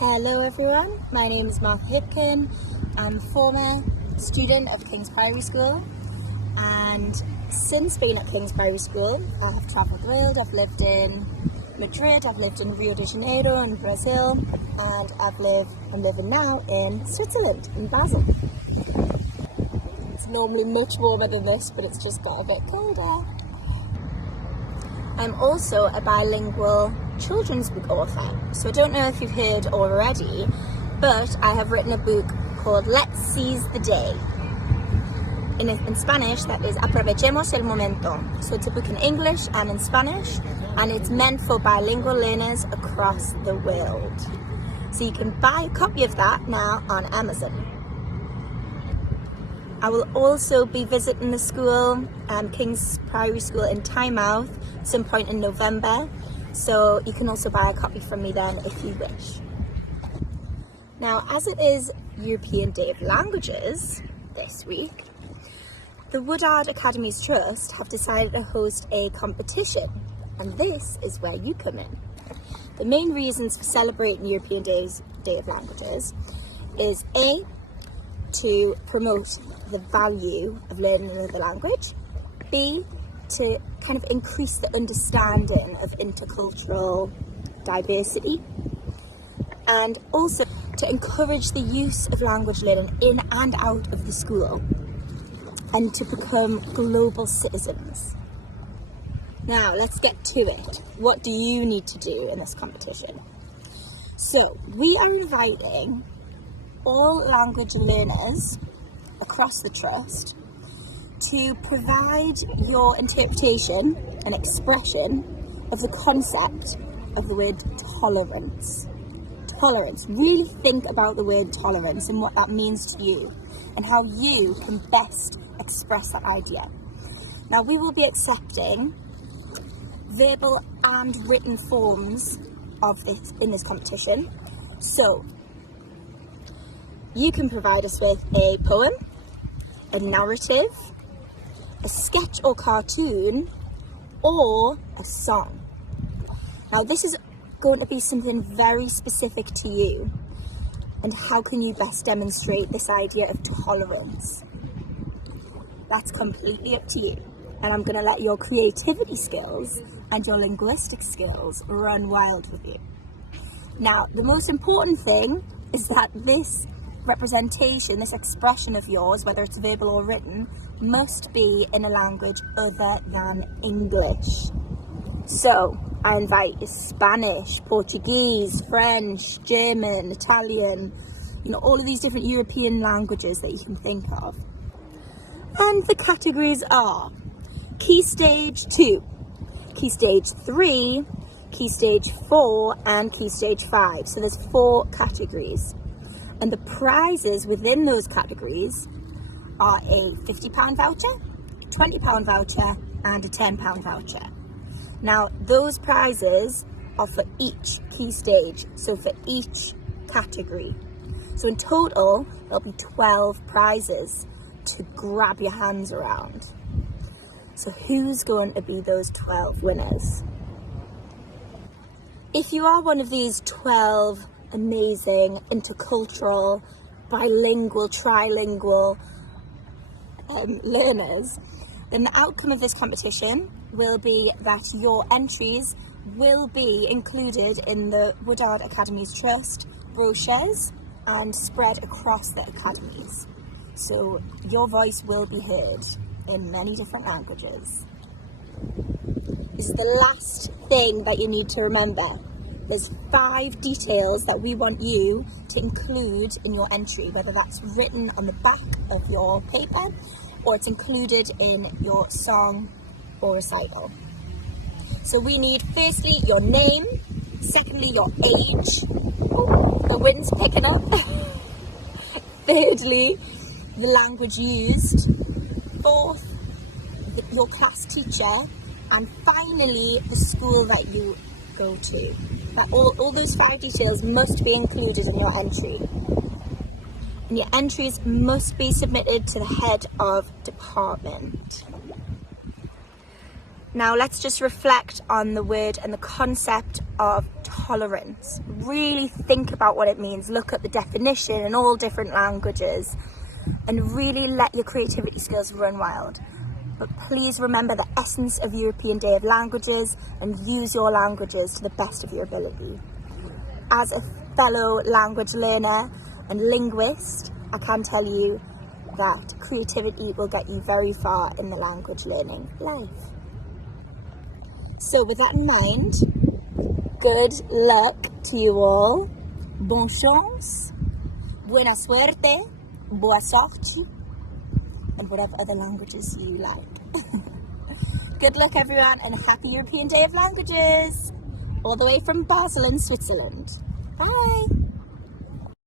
Hello everyone, my name is Hipkin. I'm a former student of King's Priory School, and since being at King's Priory School I have travelled the world. I've lived in Madrid, I've lived in Rio de Janeiro in Brazil, and I'm living now in Switzerland, in Basel. It's normally much warmer than this, but it's just got a bit colder. I'm also a bilingual children's book author, so I don't know if you've heard already, but I have written a book called Let's Seize the Day. In Spanish, that is Aprovechemos el Momento. So it's a book in English and in Spanish, and it's meant for bilingual learners across the world. So you can buy a copy of that now on Amazon. I will also be visiting the school, King's Priory School in Tynemouth, some point in November, so you can also buy a copy from me then if you wish. Now, as it is European Day of Languages this week, the Woodard Academies Trust have decided to host a competition, and this is where you come in. The main reasons for celebrating European Day of Languages is A, to promote the value of learning another language, B, to kind of increase the understanding of intercultural diversity, and also to encourage the use of language learning in and out of the school, and to become global citizens. Now let's get to it. What do you need to do in this competition? So we are inviting all language learners across the trust to provide your interpretation and expression of the concept of the word tolerance. Tolerance. Really think about the word tolerance and what that means to you and how you can best express that idea. Now, we will be accepting verbal and written forms of this in this competition. So you can provide us with a poem, a narrative, a sketch or cartoon, or a song. Now, this is going to be something very specific to you, and how can you best demonstrate this idea of tolerance? That's completely up to you, and I'm going to let your creativity skills and your linguistic skills run wild with you. Now, the most important thing is that this representation, this expression of yours, whether it's verbal or written, must be in a language other than English. So I invite you Spanish, Portuguese, French, German, Italian, all of these different European languages that you can think of. And the categories are Key Stage 2, Key Stage 3, Key Stage 4, and Key Stage 5. So there's 4 categories. And the prizes within those categories are a £50 voucher, a £20 voucher, and a £10 voucher. Now, those prizes are for each key stage, so for each category. So in total, there'll be 12 prizes to grab your hands around. So who's going to be those 12 winners? If you are one of these 12 amazing, intercultural, bilingual, trilingual learners, then the outcome of this competition will be that your entries will be included in the Woodard Academies Trust brochures and spread across the academies. So your voice will be heard in many different languages. This is the last thing that you need to remember. There's 5 details that we want you to include in your entry, whether that's written on the back of your paper or it's included in your song or recital. So we need, firstly, your name, secondly, your age. Oh, the wind's picking up. Thirdly, the language used. Fourth, your class teacher. And finally, the school that you go to. That all those 5 details must be included in your entry. And your entries must be submitted to the head of department. Now let's just reflect on the word and the concept of tolerance. Really think about what it means. Look at the definition in all different languages and really let your creativity skills run wild. But please remember the essence of European Day of Languages and use your languages to the best of your ability. As a fellow language learner and linguist, I can tell you that creativity will get you very far in the language learning life. So with that in mind, good luck to you all. Bonne chance, buena suerte, boa sorte, and whatever other languages you like. Good luck everyone, and happy European Day of Languages, all the way from Basel in Switzerland. Bye!